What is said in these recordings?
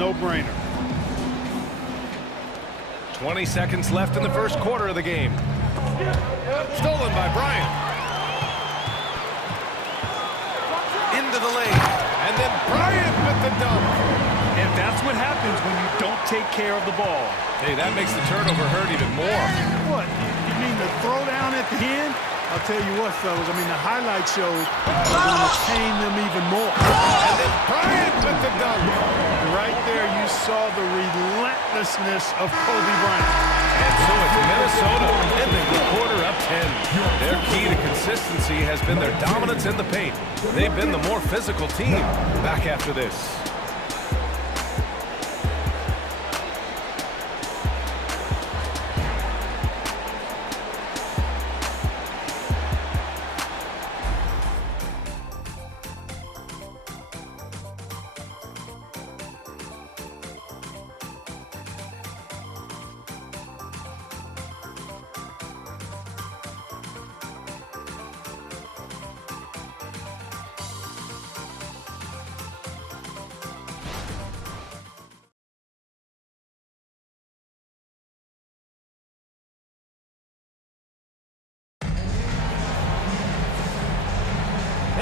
no-brainer. 20 seconds left in the first quarter of the game. Stolen by Bryant. Into the lane. And then Bryant with the dunk. And that's what happens when you don't take care of the ball. Hey, that makes the turnover hurt even more. What? You mean the throwdown at the end? I'll tell you what, fellas. I mean, the highlight shows are going to pain them even more. And then Bryant with the dunk. Right there, you saw the relentlessness of Kobe Bryant. And so it's Minnesota ending the quarter up 10. Their key to consistency has been their dominance in the paint. They've been the more physical team. Back after this.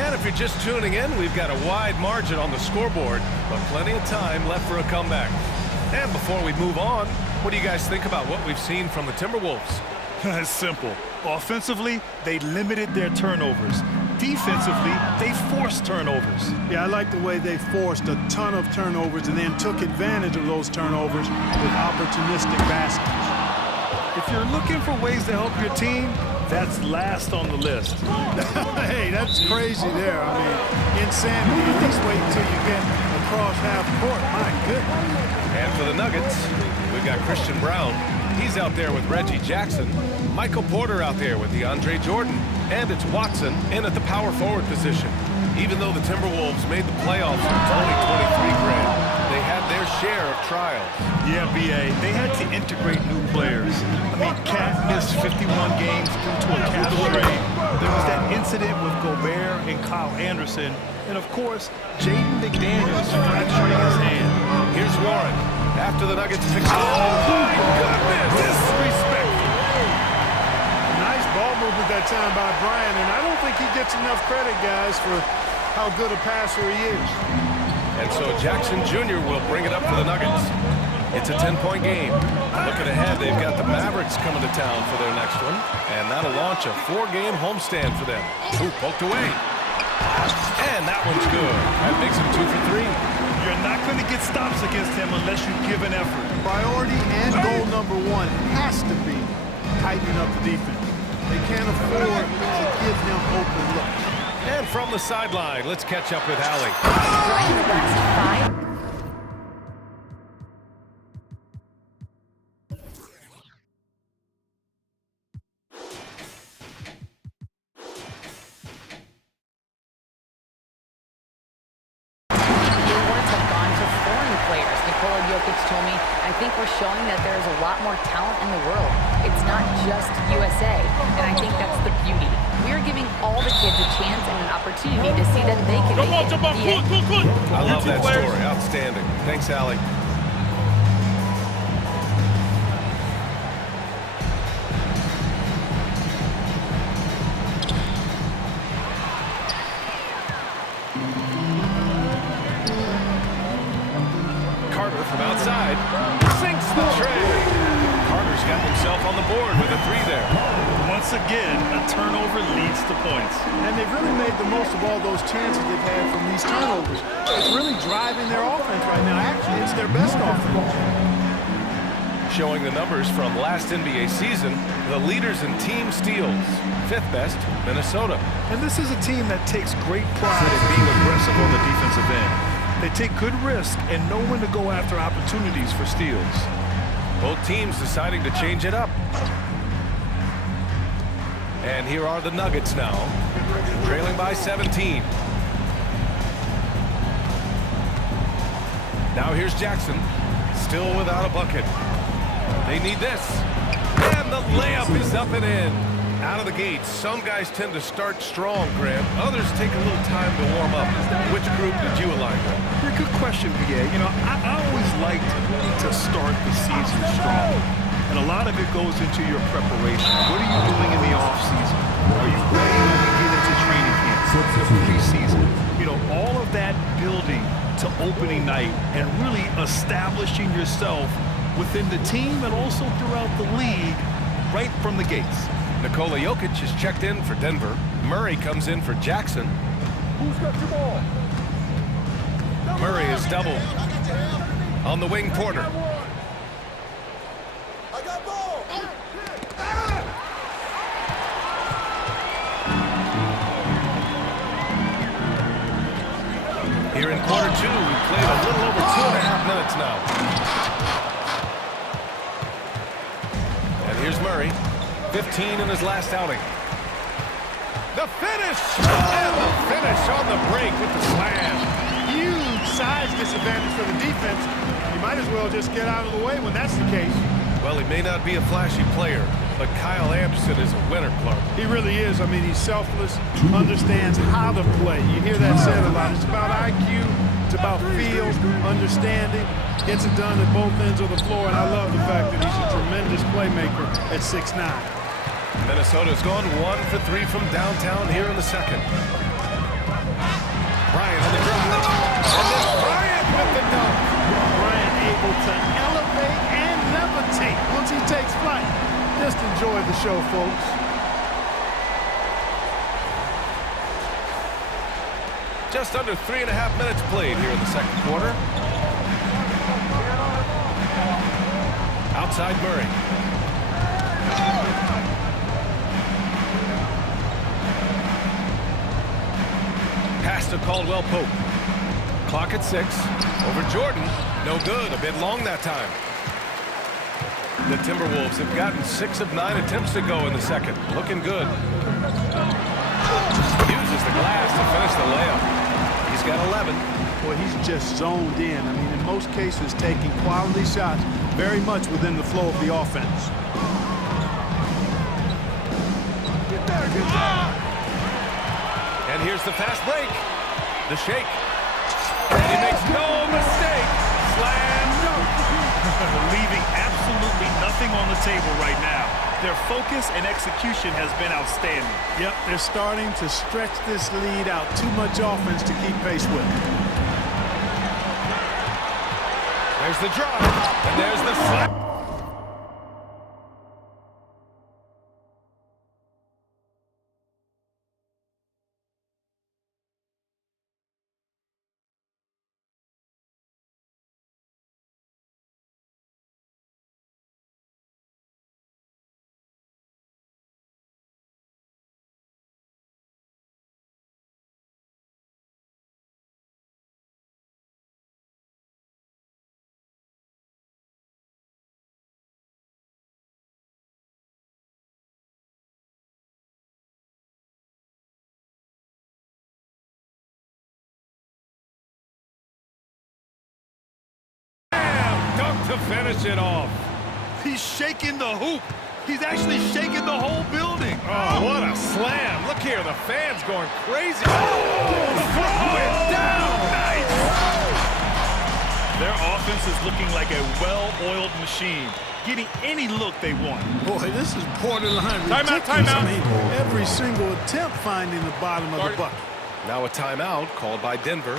And if you're just tuning in, we've got a wide margin on the scoreboard, but plenty of time left for a comeback. And before we move on, what do you guys think about what we've seen from the Timberwolves? It's simple. Offensively, they limited their turnovers. Defensively, they forced turnovers. Yeah, I like the way they forced a ton of turnovers and then took advantage of those turnovers with opportunistic baskets. If you're looking for ways to help your team, that's last on the list. Hey, that's crazy there. I mean, insanity. At least wait until you get across half court. My goodness. And for the Nuggets, we've got Christian Brown. He's out there with Reggie Jackson. Michael Porter out there with DeAndre Jordan. And it's Watson in at the power forward position. Even though the Timberwolves made the playoffs in 2023, Grant, they had their share of trials. Yeah, B.A., they had to integrate new players. I mean, Cat missed 51 games due to a calf strain. There was that incident with Gobert and Kyle Anderson. And, of course, Jaden McDaniels fracturing his hand. Here's Warren. After the Nuggets pick up. Oh, my goodness! Disrespectful. Nice ball movement that time by Bryant, and I don't think he gets enough credit, guys, for how good a passer he is. And so Jackson Jr. will bring it up for the Nuggets. It's a 10-point game. Looking ahead, they've got the Mavericks coming to town for their next one, and that'll launch a 4-game homestand for them. Ooh, poked away. And that one's good. That makes him 2 for 3. You're not going to get stops against him unless you give an effort. Priority and goal number one has to be tightening up the defense. They can't afford to give him open looks. And from the sideline, let's catch up with Allie. During the last 5. Told me, I think we're showing that there's a lot more talent in the world. It's not just USA, and I think that's the beauty. We're giving all the kids a chance and an opportunity to see that they can make it. I love that story. Outstanding. Thanks, Allie. From outside, sinks the tray. Carter's got himself on the board with a 3 there. Once again, a turnover leads to points. And they've really made the most of all those chances they've had from these turnovers. It's really driving their offense right now. Actually, it's their best offense. Showing the numbers from last NBA season, the leaders in team steals. 5th best, Minnesota. And this is a team that takes great pride in being aggressive on the defensive end. They take good risk and know when to go after opportunities for steals. Both teams deciding to change it up. And here are the Nuggets now, trailing by 17. Now here's Jackson, still without a bucket. They need this. And the layup is up and in. Out of the gate, some guys tend to start strong, Grant. Others take a little time to warm up. Which group did you align with? Yeah, good question, B.A. You know, I always like to start the season strong. And a lot of it goes into your preparation. What are you doing in the off-season? Are you ready when we get into training camp, the preseason? You know, all of that building to opening night and really establishing yourself within the team and also throughout the league right from the gates. Nikola Jokic is checked in for Denver. Murray comes in for Jackson. Who's got the ball? Murray is doubled. On the wing, Porter. I got ball. Here in quarter two, we played a little over 2.5 minutes now. And here's Murray, 15 in his last outing. The finish! And the finish on the break with the slam. Huge size disadvantage for the defense. You might as well just get out of the way when that's the case. Well, he may not be a flashy player, but Kyle Anderson is a winner, Clark. He really is. I mean, he's selfless, understands how to play. You hear that said a lot. It's about IQ, it's about feel, understanding, gets it done at both ends of the floor, and I love the fact that he's a tremendous playmaker at 6'9". Minnesota's gone 1 for 3 from downtown here in the second. Bryant on the drive. And then Bryant with the dunk. Bryant able to elevate and levitate once he takes flight. Just enjoy the show, folks. Just under 3.5 minutes played here in the second quarter. Outside Murray. Pass to Caldwell Pope. Clock at 6. Over Jordan. No good. A bit long that time. The Timberwolves have gotten 6 of 9 attempts to go in the second. Looking good. Uses the glass to finish the layup. He's got 11. Boy, he's just zoned in. I mean, in most cases, taking quality shots very much within the flow of the offense. Get there, get there. And here's the fast break. The shake. And he makes no mistake. Slam. Leaving absolutely nothing on the table right now. Their focus and execution has been outstanding. Yep, they're starting to stretch this lead out. Too much offense to keep pace with. There's the drive. And there's the slam. To finish it off. He's shaking the hoop. He's actually shaking the whole building. Oh, what a slam. Look here, the fans going crazy. Oh, throw it down. Nice. Their offense is looking like a well-oiled machine, getting any look they want. Boy, this is borderline ridiculous. Timeout. I mean, every single attempt finding the bottom of the bucket. Now a timeout called by Denver.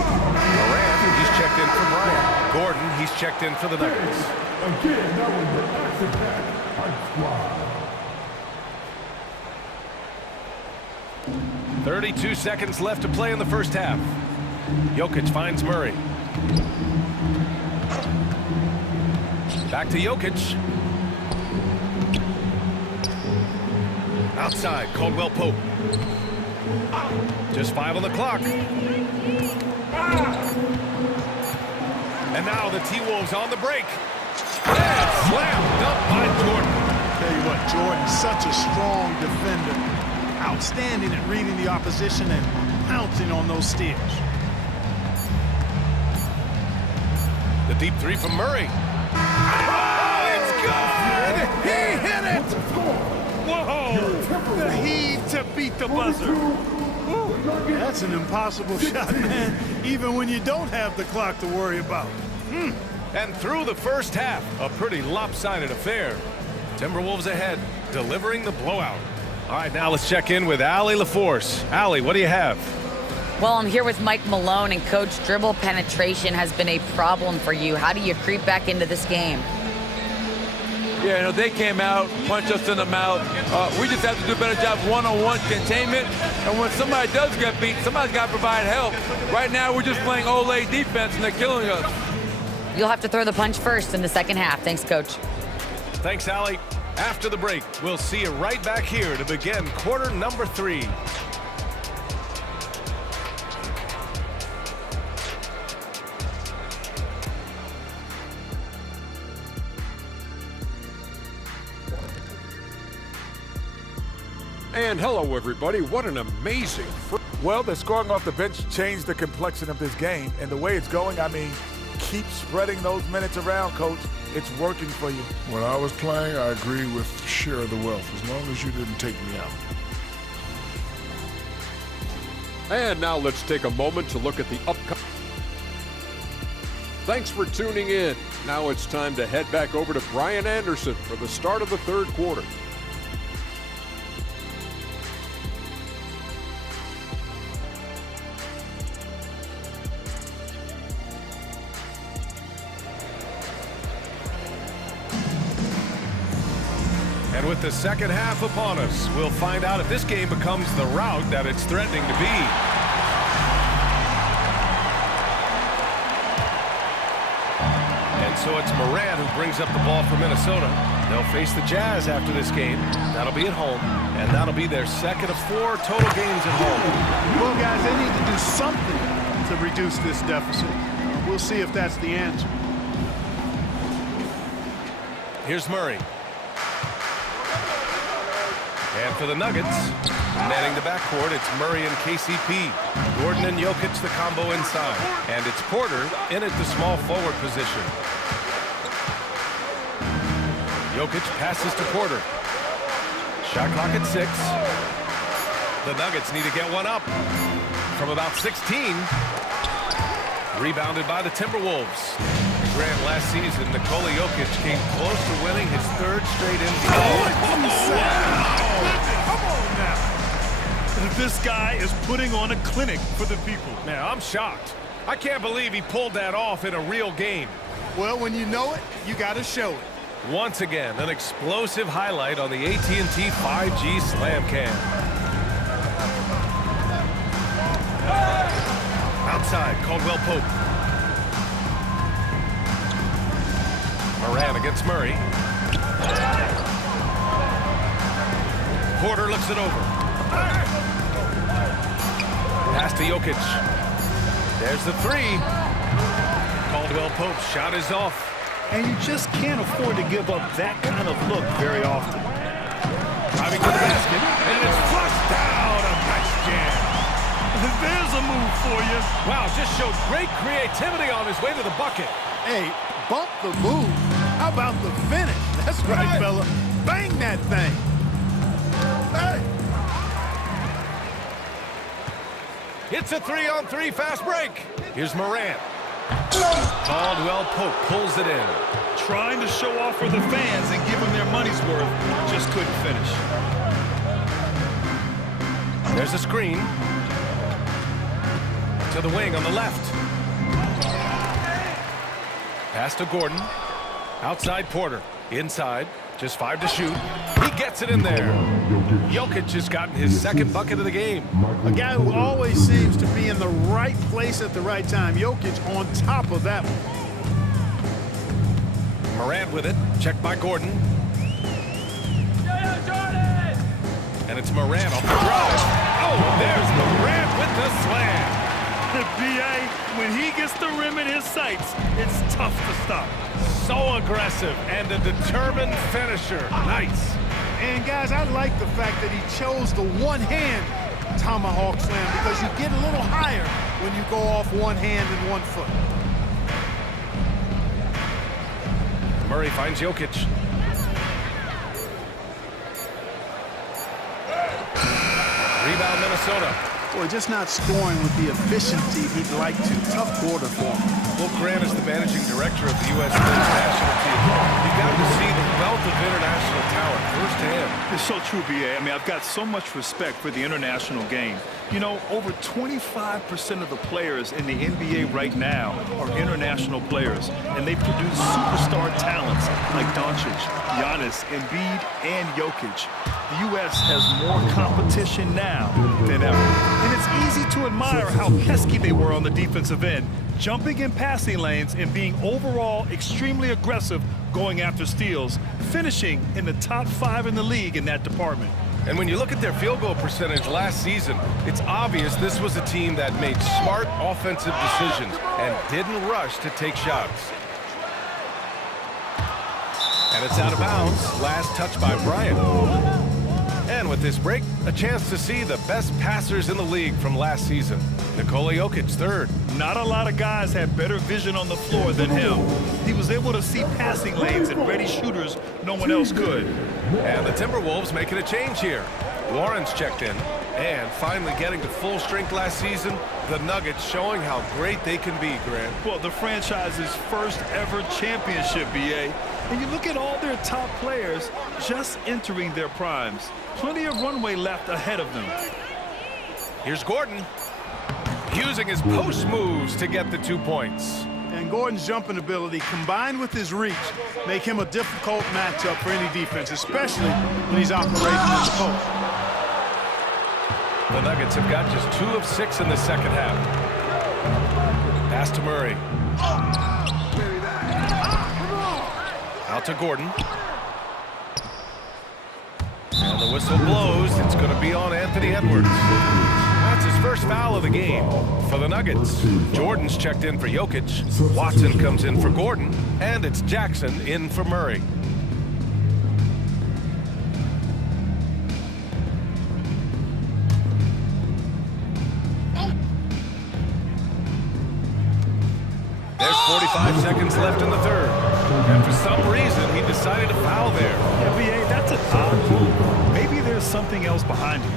Morant, he's checked in for Bryant. Gordon, he's checked in for the Nuggets. Again, that was the back-to-back Ice Squad. 32 seconds left to play in the first half. Jokic finds Murray. Back to Jokic. Outside, Caldwell Pope. Just 5 on the clock. And now the T-Wolves on the break. And slam dunk by Jordan. Tell you what, Jordan's such a strong defender. Outstanding at reading the opposition and pouncing on those steals. The deep three from Murray. Oh, it's good! He hit it! Whoa! The heave to beat the buzzer. That's an impossible shot, man, even when you don't have the clock to worry about. And through the first half, a pretty lopsided affair. Timberwolves ahead, delivering the blowout. All right, now let's check in with Allie LaForce. Allie, what do you have? Well, I'm here with Mike Malone, and Coach, dribble penetration has been a problem for you. How do you creep back into this game? Yeah, you know, they came out, punched us in the mouth. We just have to do a better job one-on-one containment. And when somebody does get beat, somebody's got to provide help. Right now, we're just playing Olay defense, and they're killing us. You'll have to throw the punch first in the second half. Thanks, Coach. Thanks, Allie. After the break, we'll see you right back here to begin quarter number 3. And hello, everybody. What an amazing... Well, the scoring off the bench changed the complexion of this game. And the way it's going, I mean, keep spreading those minutes around, Coach. It's working for you. When I was playing, I agree with share of the wealth, as long as you didn't take me out. And now let's take a moment to look at the upcoming... Thanks for tuning in. Now it's time to head back over to Brian Anderson for the start of the third quarter. And with the second half upon us, we'll find out if this game becomes the rout that it's threatening to be. And so it's Morant who brings up the ball for Minnesota. They'll face the Jazz after this game. That'll be at home, and that'll be their second of 4 total games at home. Well, guys, they need to do something to reduce this deficit. We'll see if that's the answer. Here's Murray. And for the Nuggets, manning the backcourt, it's Murray and KCP. Gordon and Jokic, the combo inside. And it's Porter in at the small forward position. Jokic passes to Porter. Shot clock at 6. The Nuggets need to get one up from about 16. Rebounded by the Timberwolves. Grant, last season, Nikola Jokic came close to winning his 3rd straight MVP. Come on now. This guy is putting on a clinic for the people. Man, I'm shocked. I can't believe he pulled that off in a real game. Well, when you know it, you got to show it. Once again, an explosive highlight on the AT&T 5G Slam Cam. Outside, Caldwell Pope. Morant against Murray. Porter looks it over. Pass to Jokic. There's the 3. Caldwell Pope's shot is off. And you just can't afford to give up that kind of look very often. Driving to the basket, and it's flushed down. A nice jam. There's a move for you. Wow, just showed great creativity on his way to the bucket. Hey, bump the move. How about the finish? That's right, fella. Bang that thing. Hey. It's a 3-on-3 fast break. Here's Morant. Caldwell Pope pulls it in. Trying to show off for the fans and give them their money's worth. Just couldn't finish. There's a screen. To the wing on the left. Pass to Gordon. Outside Porter. Inside. Just 5 to shoot. He gets it in there. Jokic has gotten his 2nd bucket of the game. A guy who always seems to be in the right place at the right time. Jokic on top of that one. Morant with it. Checked by Gordon. And it's Morant off the drive. Oh, there's Morant with the slam. The B.A., when he gets the rim in his sights, it's tough to stop. So aggressive and a determined finisher. Nice. And, guys, I like the fact that he chose the one-hand tomahawk slam because you get a little higher when you go off one hand and one foot. Murray finds Jokic. Rebound Minnesota. Boy, just not scoring with the efficiency he'd like to. Tough quarter for him. Well, Grant is the managing director of the U.S. men's national team. You've got to see the wealth of international talent firsthand. It's so true, B.A. I mean, I've got so much respect for the international game. You know, over 25% of the players in the NBA right now are international players, and they produce superstar talents like Doncic, Giannis, Embiid, and Jokic. The U.S. has more competition now than ever. And it's easy to admire how pesky they were on the defensive end, jumping in passing lanes and being overall extremely aggressive going after steals, finishing in the top 5 in the league in that department. And when you look at their field goal percentage last season, it's obvious this was a team that made smart offensive decisions and didn't rush to take shots. And it's out of bounds. Last touch by Bryant. And with this break, a chance to see the best passers in the league from last season. Nikola Jokic, third. Not a lot of guys had better vision on the floor than him. He was able to see passing lanes and ready shooters no one else could. And the Timberwolves making a change here. Lawrence checked in. And finally getting to full strength last season, the Nuggets showing how great they can be, Grant. Well, the franchise's first ever championship, B.A. And you look at all their top players just entering their primes. Plenty of runway left ahead of them. Here's Gordon, using his post moves to get the 2 points. And Gordon's jumping ability, combined with his reach, make him a difficult matchup for any defense, especially when he's operating in the post. The Nuggets have got just 2 of 6 in the second half. Pass to Murray. Out to Gordon. And the whistle blows. It's going to be on Anthony Edwards. That's his first foul of the game for the Nuggets. Jordan's checked in for Jokic. Watson comes in for Gordon. And it's Jackson in for Murray. There's 45 seconds left in the third. And for some reason, he decided to foul there. Yeah, B.A., that's an odd move. Maybe there's something else behind it.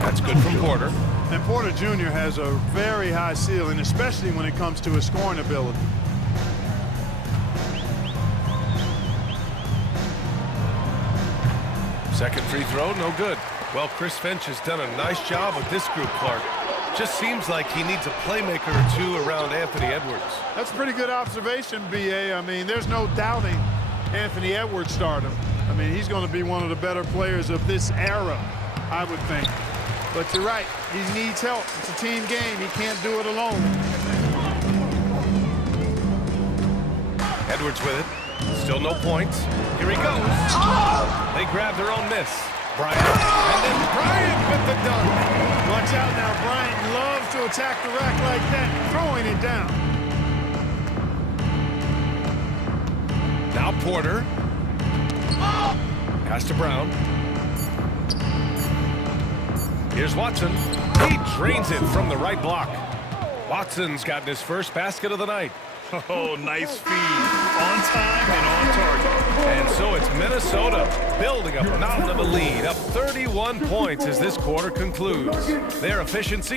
That's good from Porter. And Porter Jr. has a very high ceiling, especially when it comes to his scoring ability. Second free throw, no good. Well, Chris Finch has done a nice job with this group, Clark. Just seems like he needs a playmaker or two around Anthony Edwards. That's a pretty good observation, B.A. I mean, there's no doubting Anthony Edwards' stardom. I mean, he's going to be one of the better players of this era, I would think. But you're right, he needs help. It's a team game. He can't do it alone. Edwards with it. Still no points. Here he goes. They grab their own miss. Bryant. And then Bryant with the dunk. Watch out now. Bryant loves to attack the rack like that, throwing it down. Now Porter. Pass to Brown. Here's Watson. He drains it from the right block. Watson's gotten his first basket of the night. Oh, nice feed. On time and on target. And so it's Minnesota building a mountain of a lead, up 31 points as this quarter concludes. Their efficiency